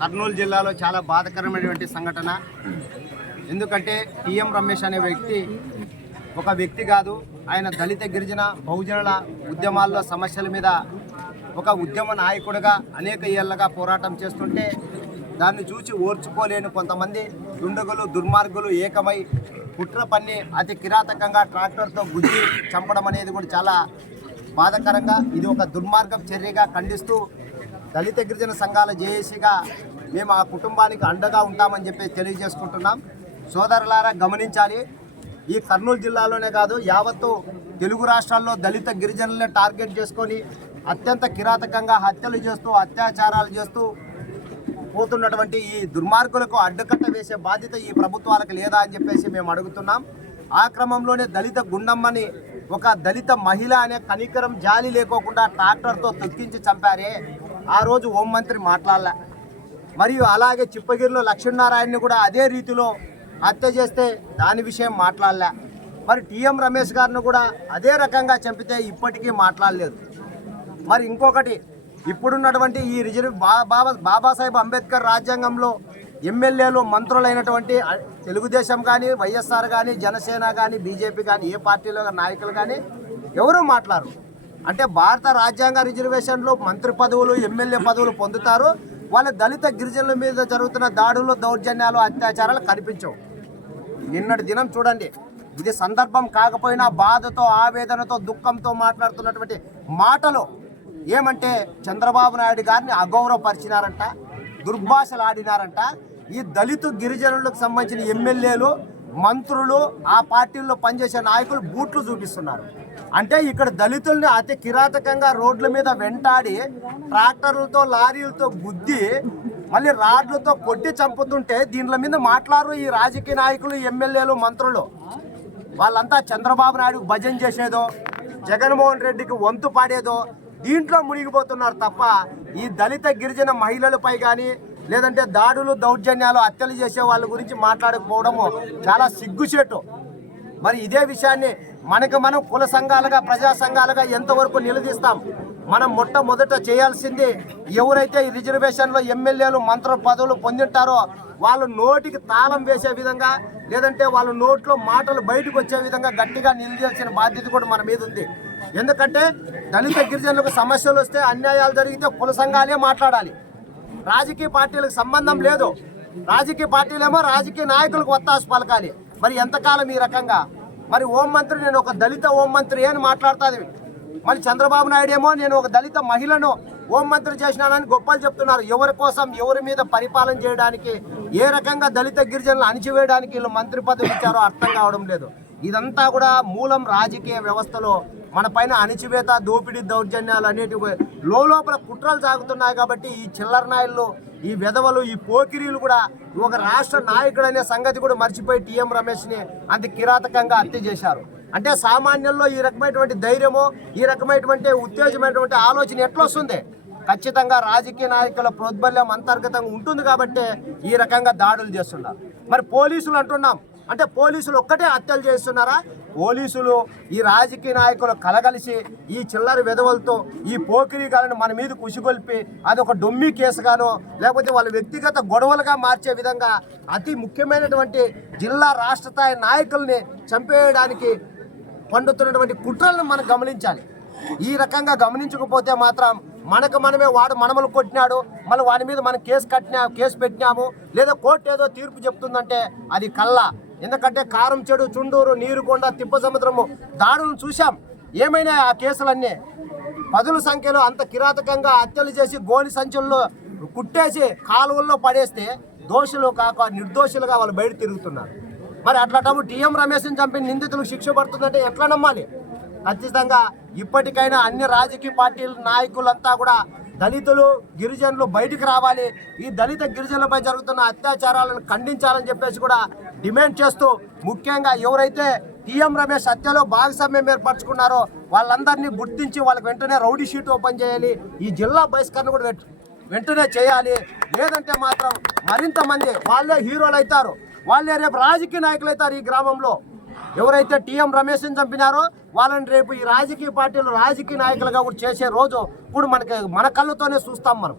కర్నూలు జిల్లాలో చాలా బాధాకరమైనటువంటి సంఘటన. ఎందుకంటే టీఎం రమేష్ అనే వ్యక్తి ఒక వ్యక్తి కాదు, ఆయన దళిత గిరిజన బహుజనుల ఉద్యమాల్లో సమస్యల మీద ఒక ఉద్యమ నాయకుడిగా అనేక ఏళ్లుగా పోరాటం చేస్తుంటే దాన్ని చూసి ఓర్చుకోలేని కొంతమంది దుండగులు దుర్మార్గులు ఏకమై కుట్ర పన్ని అతి కిరాతకంగా ట్రాక్టర్తో గుద్ది చంపడం అనేది కూడా చాలా బాధాకరంగా, ఇది ఒక దుర్మార్గం చర్యగా ఖండిస్తూ దళిత గిరిజన సంఘాల జేఏసీగా మేము ఆ కుటుంబానికి అండగా ఉంటామని చెప్పి తెలియజేసుకుంటున్నాం. సోదరులారా, గమనించాలి, ఈ కర్నూలు జిల్లాలోనే కాదు యావత్తు తెలుగు రాష్ట్రాల్లో దళిత గిరిజనులనే టార్గెట్ చేసుకొని అత్యంత కిరాతకంగా హత్యలు చేస్తూ అత్యాచారాలు చేస్తూ పోతున్నటువంటి ఈ దుర్మార్గులకు అడ్డుకట్ట వేసే బాధ్యత ఈ ప్రభుత్వాలకు లేదా అని చెప్పేసి మేము అడుగుతున్నాం. ఆ క్రమంలోనే దళిత గుండమ్మని ఒక దళిత మహిళ అనే కనికరం జాలి లేకోకుండా ట్రాక్టర్తో తొక్కించి చంపారే, ఆ రోజు హోంమంత్రి మాట్లాడలే. మరియు అలాగే చిప్పగిరిలో లక్ష్మీనారాయణని కూడా అదే రీతిలో హత్య చేస్తే దాని విషయం మాట్లాడలే. మరి టీఎం రమేష్ గారిని కూడా అదే రకంగా చంపితే ఇప్పటికీ మాట్లాడలేదు. మరి ఇంకొకటి, ఇప్పుడున్నటువంటి ఈ రిజర్వ్ బాబాసాహెబ్ అంబేద్కర్ రాజ్యాంగంలో ఎమ్మెల్యేలు మంత్రులైనటువంటి తెలుగుదేశం కానీ వైఎస్ఆర్ కానీ జనసేన కానీ బీజేపీ కానీ ఏ పార్టీలో నాయకులు కానీ ఎవరూ మాట్లాడరు. అంటే భారత రాజ్యాంగ రిజర్వేషన్లో మంత్రి పదవులు ఎమ్మెల్యే పదవులు పొందుతారు, వాళ్ళ దళిత గిరిజనుల మీద జరుగుతున్న దాడులు దౌర్జన్యాలు అత్యాచారాలు కనిపించవు. నిన్నటి దినం చూడండి, ఇది సందర్భం కాకపోయినా బాధతో ఆవేదనతో దుఃఖంతో మాట్లాడుతున్నటువంటి మాటలు ఏమంటే చంద్రబాబు నాయుడు గారిని అగౌరవపరిచినారంట, దుర్భాషలు ఆడినారంట. ఈ దళిత గిరిజనులకు సంబంధించిన ఎమ్మెల్యేలు మంత్రులు ఆ పార్టీల్లో పనిచేసే నాయకులు బూట్లు చూపిస్తున్నారు. అంటే ఇక్కడ దళితుల్ని అతి కిరాతకంగా రోడ్ల మీద వెంటాడి ట్రాక్టర్లతో లారీలతో గుద్ది మళ్ళీ రాడ్లతో కొట్టి చంపుతుంటే దీనిల మీద మాట్లాడరు ఈ రాజకీయ నాయకులు ఎమ్మెల్యేలు మంత్రులు. వాళ్ళంతా చంద్రబాబు నాయుడుకు భజన చేసేదో జగన్మోహన్ రెడ్డికి వంతు పాడేదో దీంట్లో మునిగిపోతున్నారు తప్ప ఈ దళిత గిరిజన మహిళలపై కానీ లేదంటే దాడులు దౌర్జన్యాలు హత్యలు చేసే వాళ్ళ గురించి మాట్లాడకపోవడము చాలా సిగ్గుచేటు. మరి ఇదే విషయాన్ని మనం కుల సంఘాలుగా ప్రజా సంఘాలుగా ఎంతవరకు నిలదీస్తాం? మనం మొట్టమొదట చేయాల్సింది, ఎవరైతే ఈ రిజర్వేషన్లో ఎమ్మెల్యేలు మంత్రుల పదవులు పొందింటారో వాళ్ళు నోటికి తాళం వేసే విధంగా లేదంటే వాళ్ళ నోట్లో మాటలు బయటకు వచ్చే విధంగా గట్టిగా నిలదీయాల్సిన బాధ్యత కూడా మన మీద ఉంది. ఎందుకంటే దళిత గిరిజనులకు సమస్యలు వస్తే అన్యాయాలు జరిగితే కుల సంఘాలే మాట్లాడాలి, రాజకీయ పార్టీలకు సంబంధం లేదు. రాజకీయ పార్టీలేమో రాజకీయ నాయకులకు ఒత్తాసు పలకాలి. మరి ఎంతకాలం ఈ రకంగా? మరి హోంమంత్రి నేను ఒక దళిత హోంమంత్రి అని మాట్లాడుతుంది, మరి చంద్రబాబు నాయుడు ఏమో నేను ఒక దళిత మహిళను హోంమంత్రి చేసినానని గొప్పలు చెప్తున్నారు. ఎవరి కోసం ఎవరి మీద పరిపాలన చేయడానికి, ఏ రకంగా దళిత గిరిజనులు అణిచివేయడానికి వీళ్ళు మంత్రి పదవి ఇచ్చారో అర్థం కావడం లేదు. ఇదంతా కూడా మూలం రాజకీయ వ్యవస్థలో మన పైన అణిచివేత దోపిడీ దౌర్జన్యాలు అనేటివి లోపల కుట్రలు సాగుతున్నాయి. కాబట్టి ఈ చిల్లర నాయకులు ఈ వెధవలు ఈ పోకిరీలు కూడా ఒక రాష్ట్ర నాయకుడు అనే సంగతి కూడా మర్చిపోయి టీఎం రమేష్ని అంత కిరాతకంగా హత్య చేశారు. అంటే సామాన్యుల్లో ఈ రకమైనటువంటి ధైర్యము ఈ రకమైనటువంటి ఉత్తేజమైనటువంటి ఆలోచన ఎట్లా వస్తుంది? ఖచ్చితంగా రాజకీయ నాయకుల ప్రోద్బల్యం అంతర్గతంగా ఉంటుంది కాబట్టి ఈ రకంగా దాడులు చేస్తున్నారు. మరి పోలీసులు అంటున్నాం, అంటే పోలీసులు ఒక్కటే హత్యలు చేస్తున్నారా? పోలీసులు ఈ రాజకీయ నాయకులు కలగలిసి ఈ చిల్లర వెధవలతో ఈ పోకిరీగాలను మన మీద కుసిగొల్పి అదొక డొమ్మి కేసుగానో లేకపోతే వాళ్ళ వ్యక్తిగత గొడవలుగా మార్చే విధంగా అతి ముఖ్యమైనటువంటి జిల్లా రాష్ట్ర స్థాయి నాయకుల్ని చంపేయడానికి పండుతున్నటువంటి కుట్రలను మనం గమనించాలి. ఈ రకంగా గమనించకపోతే మాత్రం మనకు మనమే వాడు మనమలు కొట్టినాడు, మళ్ళీ వాడి మీద మనం కేసు పెట్టినాము లేదా కోర్టు ఏదో తీర్పు చెప్తుందంటే అది కల్లా. ఎందుకంటే కారం చెడు చుండూరు నీరుకొండ తిప్ప సముద్రము దాడులను చూసాం. ఏమైనా ఆ కేసులన్నీ పదుల సంఖ్యలో అంత కిరాతకంగా హత్యలు చేసి గోని సంచుల్లో కుట్టేసి కాలువల్లో పడేస్తే దోషులు కాక నిర్దోషులుగా వాళ్ళు బయట తిరుగుతున్నారు. మరి అట్లాంటప్పుడు టీఎం రమేష్ని చంపిన నిందితులకు శిక్ష పడుతుందంటే ఎట్లా నమ్మాలి? ఖచ్చితంగా ఇప్పటికైనా అన్ని రాజకీయ పార్టీల నాయకులంతా కూడా దళితులు గిరిజనులు బయటికి రావాలి, ఈ దళిత గిరిజనులపై జరుగుతున్న అత్యాచారాలను ఖండించాలని చెప్పేసి కూడా డిమాండ్ చేస్తూ, ముఖ్యంగా ఎవరైతే టీఎం రమేష్ హత్యలో భాగస్వామ్యం ఏర్పరచుకున్నారో వాళ్ళందరినీ గుర్తించి వాళ్ళకి వెంటనే రౌడీ షీట్ ఓపెన్ చేయాలి, ఈ జిల్లా బహిష్కరణ కూడా వెంటనే చేయాలి. లేదంటే మాత్రం మరింత మంది వాళ్ళే హీరోలు అవుతారు, వాళ్ళే రేపు రాజకీయ నాయకులు అవుతారు. ఈ గ్రామంలో ఎవరైతే టీఎం రమేష్ని చంపినారో వాళ్ళని రేపు ఈ రాజకీయ పార్టీలు రాజకీయ నాయకులుగా కూడా చేసే రోజు ఇప్పుడు మన కళ్ళతోనే చూస్తాం మనం.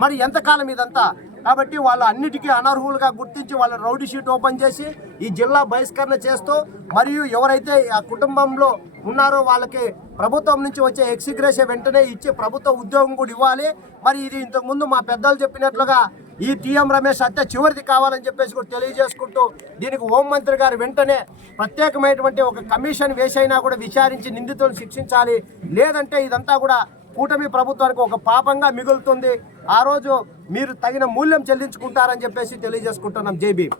మరి ఎంతకాలం ఇదంతా? కాబట్టి వాళ్ళు అన్నిటికీ అనర్హులుగా గుర్తించి వాళ్ళ రౌడీ షీట్ ఓపెన్ చేసి ఈ జిల్లా బహిష్కరణ చేస్తూ, మరియు ఎవరైతే ఆ కుటుంబంలో ఉన్నారో వాళ్ళకి ప్రభుత్వం నుంచి వచ్చే ఎక్స్గ్రేషియా వెంటనే ఇచ్చి ప్రభుత్వ ఉద్యోగం కూడా ఇవ్వాలి. మరి ఇది ఇంతకుముందు మా పెద్దలు చెప్పినట్లుగా ఈ టీఎం రమేష్ హత్య చివరిది కావాలని చెప్పేసి కూడా తెలియజేసుకుంటూ, దీనికి హోంమంత్రి గారు వెంటనే ప్రత్యేకమైనటువంటి ఒక కమిషన్ వేసైనా కూడా విచారించి నిందితులను శిక్షించాలి. లేదంటే ఇదంతా కూడా కూటమి ప్రభుత్వానికి ఒక పాపంగా మిగులుతుంది. ఆ రోజు మీరు తగిన మూల్యం చెల్లించుకుంటారని చెప్పేసి తెలియజేసుకుంటున్నాం. జై భీమ్.